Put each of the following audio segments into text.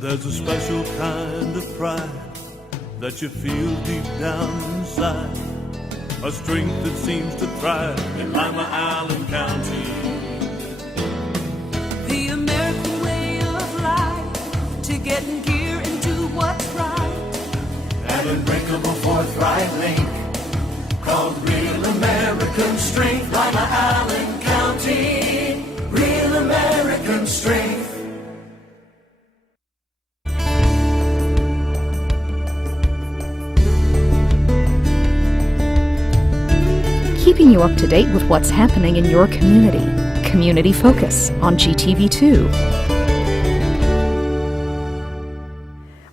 There's a special kind of pride that you feel deep down inside, a strength that seems to thrive in Lima, Allen County. The American way of life, to get in gear and do what's right. An unbreakable forthright link called real American strength. Lima, Allen County, real American strength. Keeping you up to date with what's happening in your community. Community Focus on GTV2.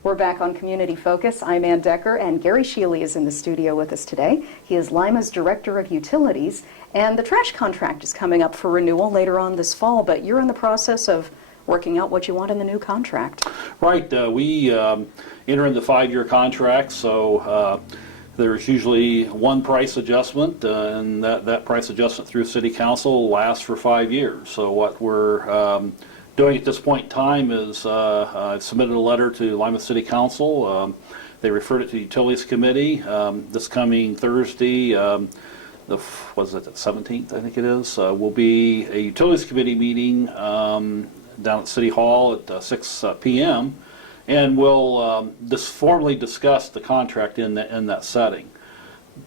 We're back on Community Focus. I'm Ann Decker, and Gary Sheely is in the studio with us today. He is Lima's Director of Utilities, and the trash contract is coming up for renewal later on this fall, but you're in the process of working out what you want in the new contract. Right. We enter into 5-year contracts, so there's usually one price adjustment, and that price adjustment through City Council lasts for 5 years. So what we're doing at this point in time is I've submitted a letter to Lima City Council. They referred it to the Utilities Committee. This coming Thursday, the 17th, I think it is, will be a Utilities Committee meeting down at City Hall at 6 p.m. and we'll formally discuss the contract in that setting.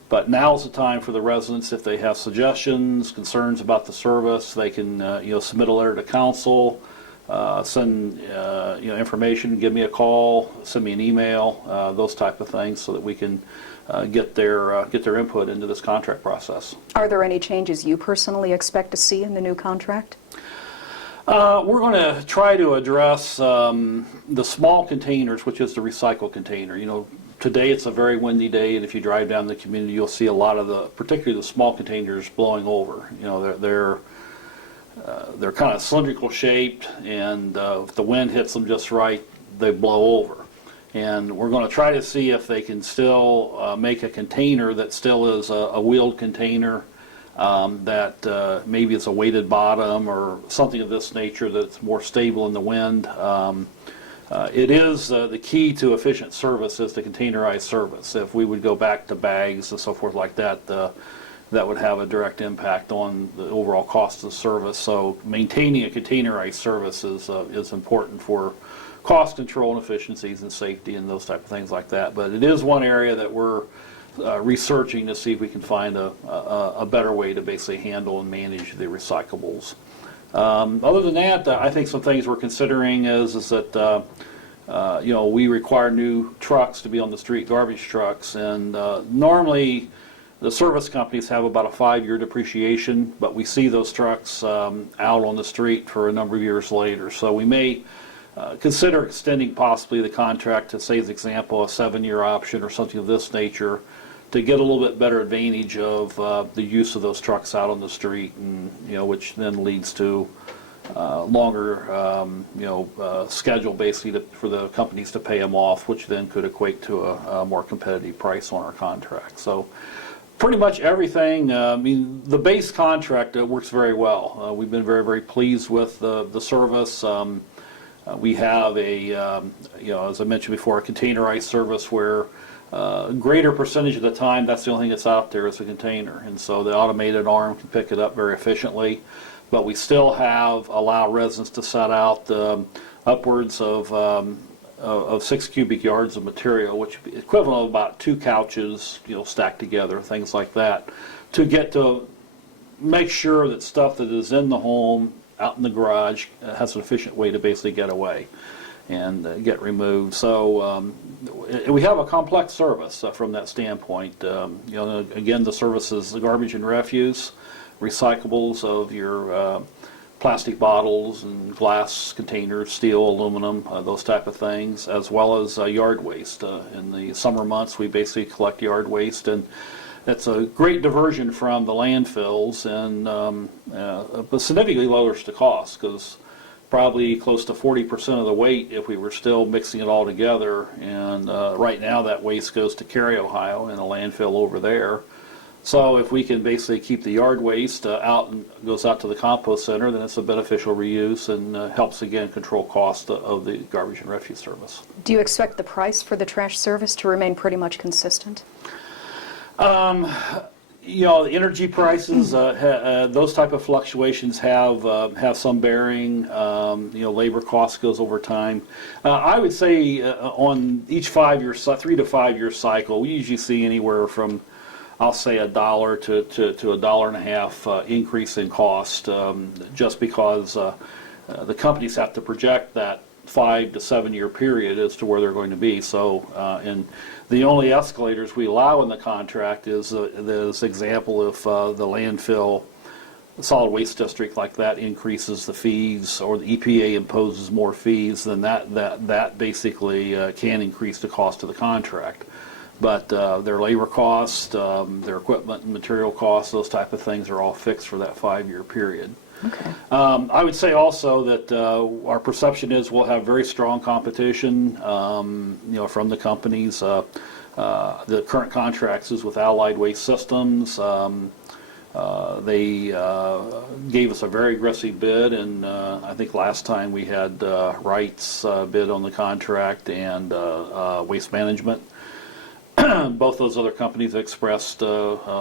But now's the time for the residents, if they have suggestions, concerns about the service, they can submit a letter to council, send information, give me a call, send me an email, those type of things, so that we can get their input into this contract process. Are there any changes you personally expect to see in the new contract? We're going to try to address the small containers, which is the recycle container. Today it's a very windy day, and if you drive down the community, you'll see a lot of particularly the small containers blowing over. They're kind of cylindrical shaped, and if the wind hits them just right, they blow over. And we're going to try to see if they can still make a container that still is a wheeled container. That maybe it's a weighted bottom or something of this nature that's more stable in the wind. It is the key to efficient service is the containerized service. If we would go back to bags and so forth like that, that would have a direct impact on the overall cost of service. So maintaining a containerized service is important for cost control and efficiencies and safety and those type of things like that. But it is one area that we're researching to see if we can find a better way to basically handle and manage the recyclables. Other than that, I think some things we're considering is that we require new trucks to be on the street, garbage trucks, and normally the service companies have about a 5-year depreciation, but we see those trucks out on the street for a number of years later. So we may consider extending possibly the contract to, say, as an example, a 7-year option or something of this nature, to get a little bit better advantage of the use of those trucks out on the street, and which then leads to longer schedule basically for the companies to pay them off, which then could equate to a more competitive price on our contract. So pretty much everything. The base contract works very well. We've been very, very pleased with the service. We have as I mentioned before, a containerized service where a greater percentage of the time, that's the only thing that's out there is a container, and so the automated arm can pick it up very efficiently. But we still allow residents to set out upwards of 6 cubic yards of material, which is equivalent of about 2 couches, stacked together, things like that, to make sure that stuff that is in the home, out in the garage, has an efficient way to basically get away and get removed. So we have a complex service from that standpoint. Again, the service is the garbage and refuse, recyclables of your plastic bottles and glass containers, steel, aluminum, those type of things, as well as yard waste. In the summer months, we basically collect yard waste, and that's a great diversion from the landfills, and but significantly lowers the cost, because probably close to 40% of the weight if we were still mixing it all together. And right now that waste goes to Cary, Ohio, in a landfill over there. So if we can basically keep the yard waste out and goes out to the compost center, then it's a beneficial reuse and helps again control cost of the garbage and refuse service. Do you expect the price for the trash service to remain pretty much consistent? You know, the energy prices, those type of fluctuations have some bearing. You know, labor cost goes over time. I would say on each 5-year, 3 to 5 year cycle, we usually see anywhere from, I'll say, $1 to $1.50 increase in cost, just because the companies have to project that 5 to 7 year period as to where they're going to be. So, and the only escalators we allow in the contract is this example if the landfill, solid waste district like that increases the fees, or the EPA imposes more fees, then that basically can increase the cost of the contract. But their labor costs, their equipment and material costs, those type of things are all fixed for that 5-year period. Okay. I would say also that our perception is we'll have very strong competition, you know, from the companies. The current contracts is with Allied Waste Systems. They gave us a very aggressive bid, and I think last time we had Wright's bid on the contract and Waste Management. Both those other companies expressed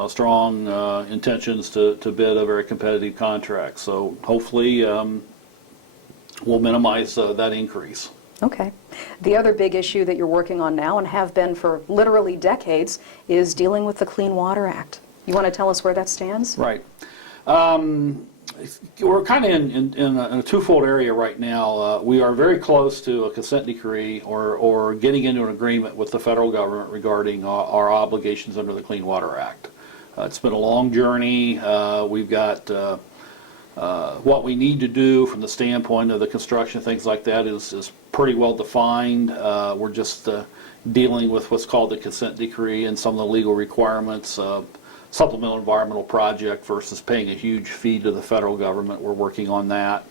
strong intentions to bid a very competitive contract. So hopefully we'll minimize that increase. Okay. The other big issue that you're working on now, and have been for literally decades, is dealing with the Clean Water Act. You want to tell us where that stands? Right. We're kind of in a twofold area right now. We are very close to a consent decree or getting into an agreement with the federal government regarding our obligations under the Clean Water Act. It's been a long journey. We've got what we need to do from the standpoint of the construction, things like that is pretty well defined. We're just dealing with what's called the consent decree and some of the legal requirements. Supplemental environmental project versus paying a huge fee to the federal government. We're working on that.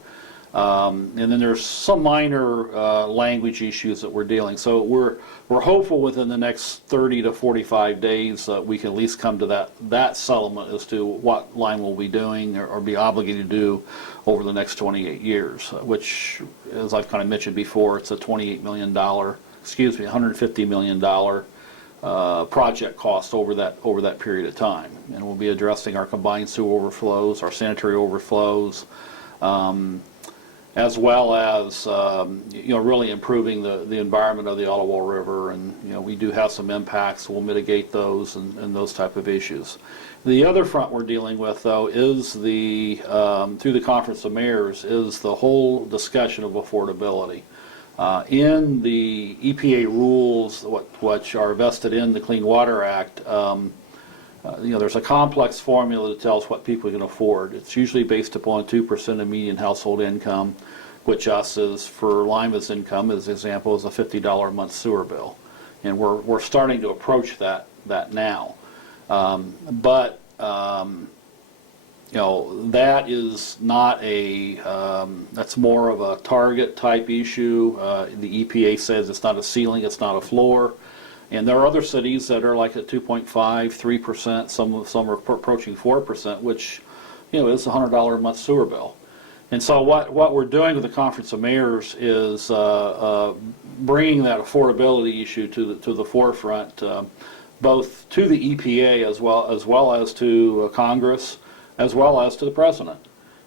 And then there's some minor language issues that we're dealing. So we're hopeful within the next 30 to 45 days we can at least come to that settlement as to what Lima will be doing or be obligated to do over the next 28 years, which, as I've kind of mentioned before, it's a $150 million project cost over that period of time, and we'll be addressing our combined sewer overflows, our sanitary overflows, as well as you know, really improving the environment of the Ottawa River. And you know, we do have some impacts. We'll mitigate those and those type of issues. The other front we're dealing with, though, is the through the Conference of Mayors, is the whole discussion of affordability. In the EPA rules, which are vested in the Clean Water Act, you know, there's a complex formula that tells what people can afford. It's usually based upon 2% of median household income, which is for Lima's income, as an example, is a $50 a month sewer bill, and we're starting to approach that now. But you know, that is not that's more of a target type issue. The EPA says it's not a ceiling, it's not a floor. And there are other cities that are like at 2.5, 3%, some are approaching 4%, which, you know, is a $100 a month sewer bill. And so what we're doing with the Conference of Mayors is bringing that affordability issue to the forefront, both to the EPA as well as to Congress, as well as to the President,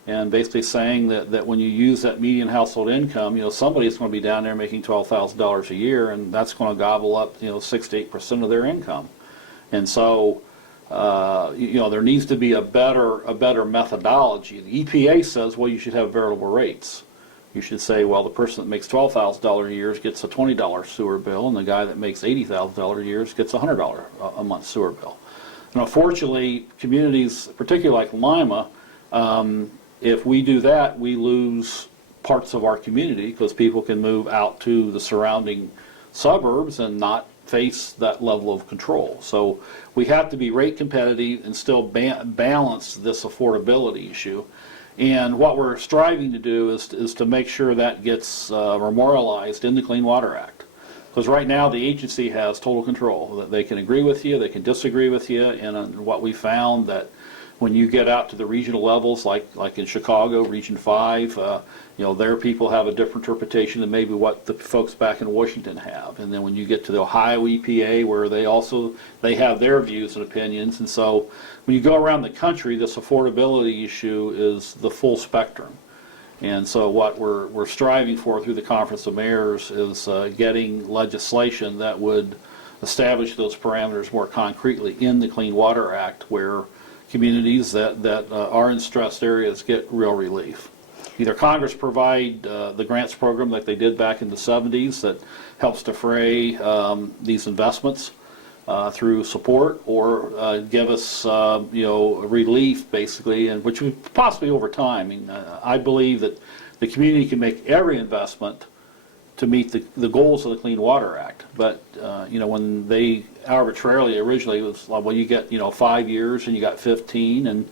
and basically saying that when you use that median household income, you know, somebody's going to be down there making $12,000 a year, and that's going to gobble up, you know, 6 to 8% of their income. And so, you know, there needs to be a better methodology. The EPA says, well, you should have variable rates. You should say, well, the person that makes $12,000 a year gets a $20 sewer bill, and the guy that makes $80,000 a year gets a $100 a month sewer bill. And unfortunately, communities, particularly like Lima, if we do that, we lose parts of our community because people can move out to the surrounding suburbs and not face that level of control. So we have to be rate competitive and still balance this affordability issue. And what we're striving to do is to make sure that gets memorialized in the Clean Water Act. Because right now the agency has total control. That they can agree with you, they can disagree with you, and what we found that when you get out to the regional levels, like in Chicago, Region 5, their people have a different interpretation than maybe what the folks back in Washington have. And then when you get to the Ohio EPA, where they have their views and opinions. And so when you go around the country, this affordability issue is the full spectrum. And so what we're striving for through the Conference of Mayors is getting legislation that would establish those parameters more concretely in the Clean Water Act, where communities that are in stressed areas get real relief. Either Congress provide the grants program like they did back in the 70s that helps defray these investments through support, or give us relief basically, and which would possibly over time. I mean, I believe that the community can make every investment to meet the goals of the Clean Water Act. But when they arbitrarily originally was like, well, you get 5 years and you got 15, and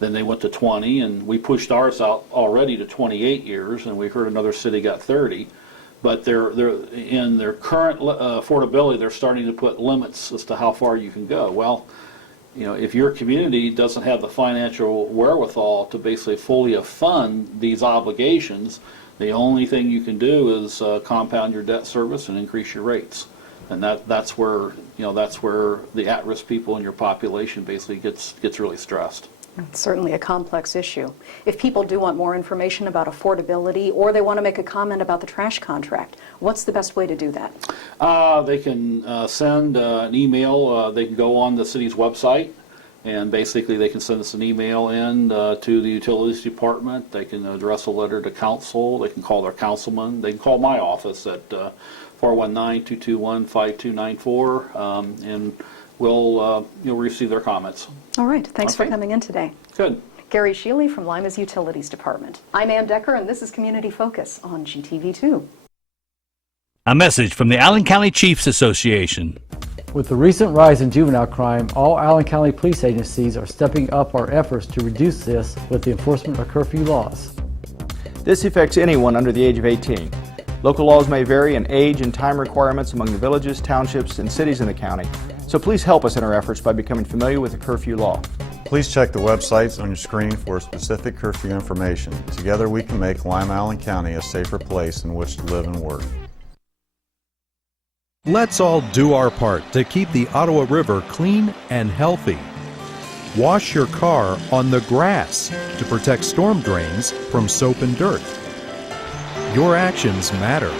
then they went to 20, and we pushed ours out already to 28 years, and we heard another city got 30. But they're in their current affordability, they're starting to put limits as to how far you can go. Well, if your community doesn't have the financial wherewithal to basically fully fund these obligations, the only thing you can do is compound your debt service and increase your rates, and that's where the at-risk people in your population basically gets really stressed. It's certainly a complex issue. If people do want more information about affordability, or they want to make a comment about the trash contract, what's the best way to do that? They can send an email. They can go on the city's website, and basically they can send us an email in to the Utilities Department. They can address a letter to council. They can call their councilman. They can call my office at 419-221-5294, and we'll receive their comments. All right. Thanks for coming in today. Good. Gary Sheely from Lima's Utilities Department. I'm Ann Decker, and this is Community Focus on GTV2. A message from the Allen County Chiefs Association. With the recent rise in juvenile crime, all Allen County police agencies are stepping up our efforts to reduce this with the enforcement of curfew laws. This affects anyone under the age of 18. Local laws may vary in age and time requirements among the villages, townships, and cities in the county, so please help us in our efforts by becoming familiar with the curfew law. Please check the websites on your screen for specific curfew information. Together we can make Lima Allen County a safer place in which to live and work. Let's all do our part to keep the Ottawa River clean and healthy. Wash your car on the grass to protect storm drains from soap and dirt. Your actions matter.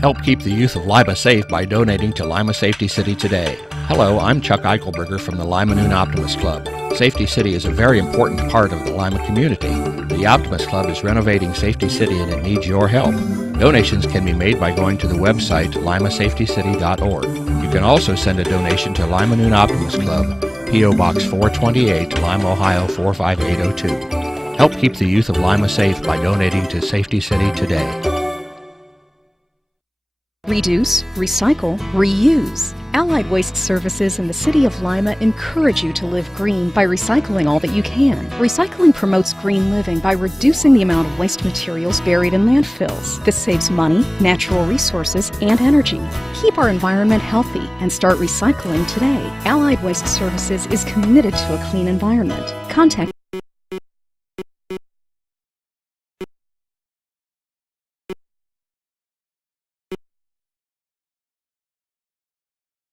Help keep the youth of Lima safe by donating to Lima Safety City today. Hello, I'm Chuck Eichelberger from the Lima Noon Optimist Club. Safety City is a very important part of the Lima community. The Optimist Club is renovating Safety City and it needs your help. Donations can be made by going to the website limasafetycity.org. You can also send a donation to Lima Noon Optimist Club, P.O. Box 428, Lima, Ohio 45802. Help keep the youth of Lima safe by donating to Safety City today. Reduce, recycle, reuse. Allied Waste Services in the City of Lima encourage you to live green by recycling all that you can. Recycling promotes green living by reducing the amount of waste materials buried in landfills. This saves money, natural resources, and energy. Keep our environment healthy and start recycling today. Allied Waste Services is committed to a clean environment. Contact